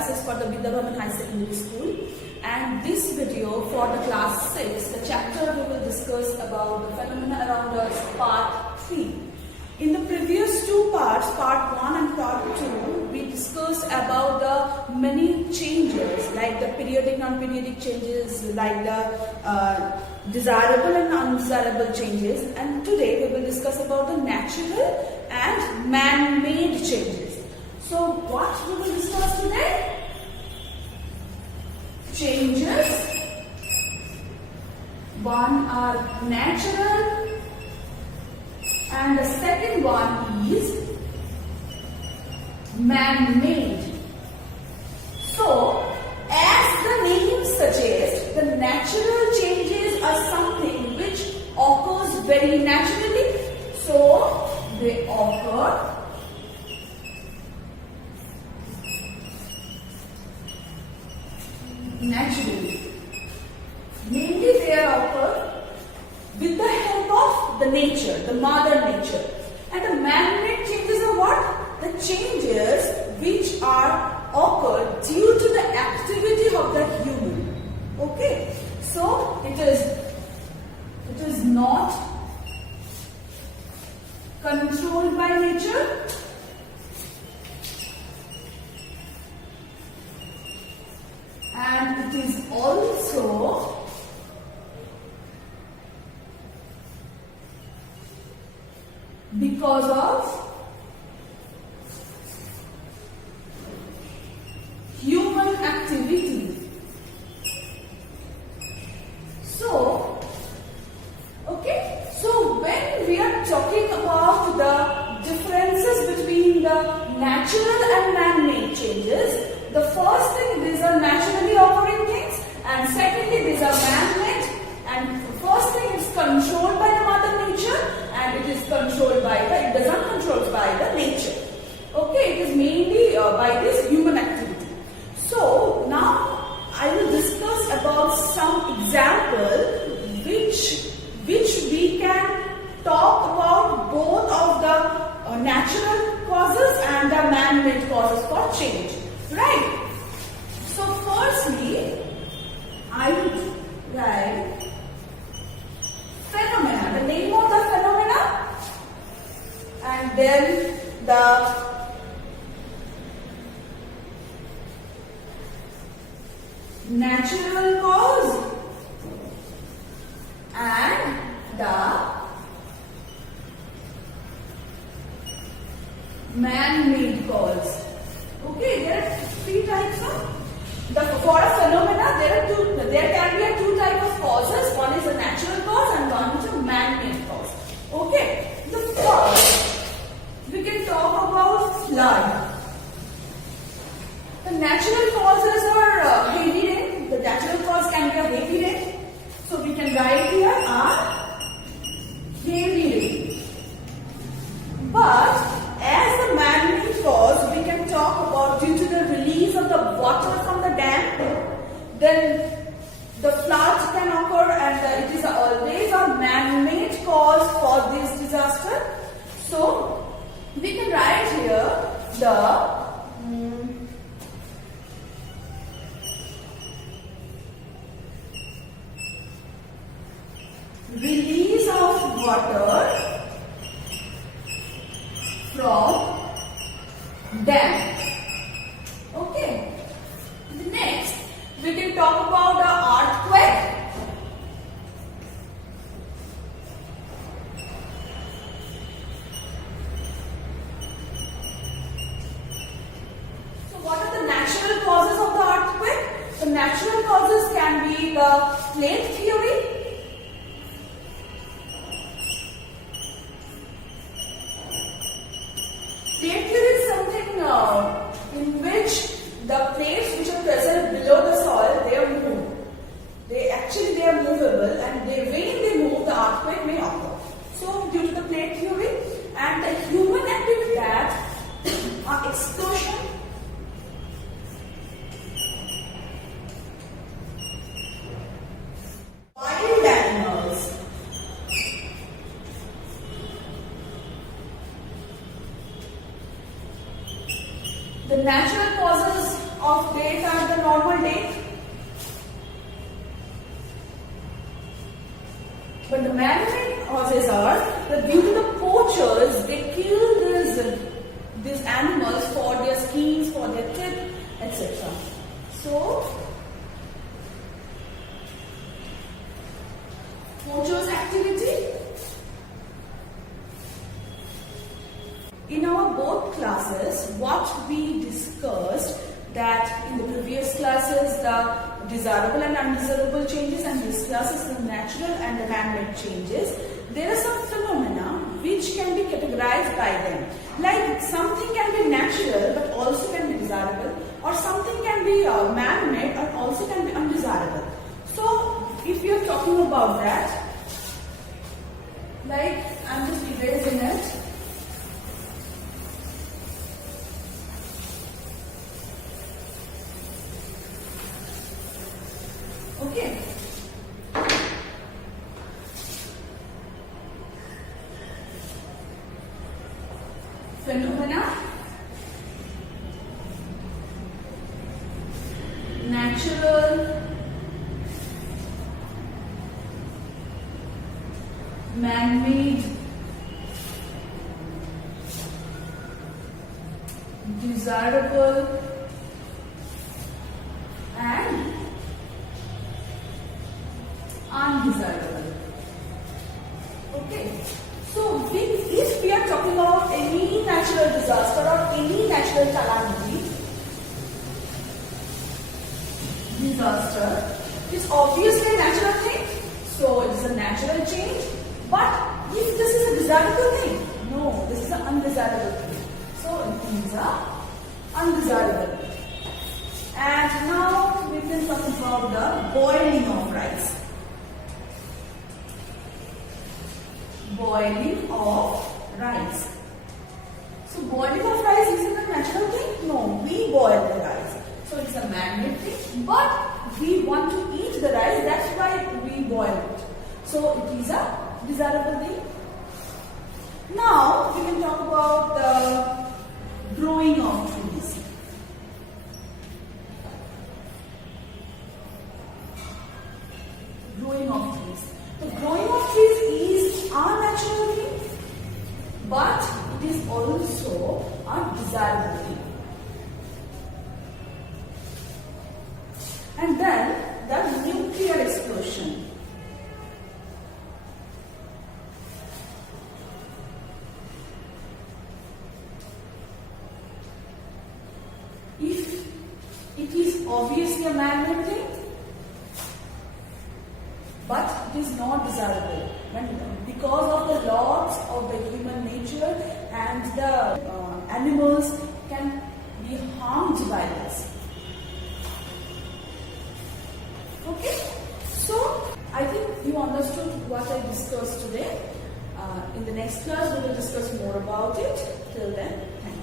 classes for the Megha Ma'am High Secondary School, and this video for the class 6, the chapter we will discuss about the phenomena around us, part 3. In the previous two parts, part 1 and part 2, we discussed about the many changes like the periodic, non-periodic changes, like the desirable and undesirable changes, and today we will discuss about the natural and man-made changes. So what we will discuss today? Changes. One are natural and the second one is man-made. So, as the name suggests, the natural changes are something which occurs very naturally. So, they occur naturally. Mainly they occur with the help of the nature, the mother nature. And the man-made changes are what? The changes which are occurred due to the activity of the human. Okay? So it is not controlled by nature. And it is also because of human activity. So, okay, so when we are talking about the differences between the natural and man-made changes, the first thing, these are naturally occurring things, and secondly, these are man-made. And the first thing is controlled by the mother nature, and it is controlled by it does not controlled by the nature. Okay, it is mainly by this human activity. So now I will discuss about some example which we can talk about both of the natural causes and the man-made causes for change. Right? So firstly, I would write phenomena, the name of the phenomena, and then the natural cause and the man-made cause. Okay, there are three types of for a phenomena. There can be two types of causes. One is a natural cause and one is a man-made cause. Okay, the first we can talk about flood. The natural causes are heavy rain. The natural cause can be a heavy rain. So we can write here heavy rain. But as the man-made cause, we can talk about due to the release of the water from the dam, then the floods can occur, and it is always a man-made cause for this disaster. So we can write here the release of water from dam. Okay. Next, we can talk about the earthquake. So, what are the natural causes of the earthquake? The natural causes can be the plate theory. Plate theory is something in which the plates which are present below the soil, they are moved. They are movable, and when they move, the earthquake may occur. So due to the plate theory and the human activity, that explosion, wild animals, The natural causes of date are the normal date. But the man-made causes are that due to the poachers, they kill these animals for their skins, for their teeth, etc. So, poachers' activity. In our both classes, what we discussed that in the previous classes the desirable and undesirable changes, and this class is the natural and the man-made changes. There are some phenomena which can be categorized by them. Like something can be natural but also can be desirable, or something can be man-made and also can be undesirable. So if you are talking about that, like I'm just erasing it. Okay. Phenomena, natural, man-made, desirable, and undesirable. Okay. So if we are talking about any natural disaster or any natural calamity, disaster is obviously a natural thing. So it is a natural change. But if this is a desirable thing, no, this is an undesirable thing. So it is a undesirable. And now we can talk about the boiling of rice. Boiling of rice. So boiling of rice isn't a natural thing? No, we boil the rice. So it's a man-made thing, but we want to eat the rice, that's why we boil it. So it is a desirable thing. Now we can talk about the growing of trees. Growing of trees. The growing of trees is a natural thing, but it is also a desirable thing. And then the nuclear explosion. If it is obviously a man-made thing, but it is not desirable because of the laws of the human nature, and the animals can be harmed by this. Okay, so I think you understood what I discussed today. In the next class we will discuss more about it. Till then, thank you.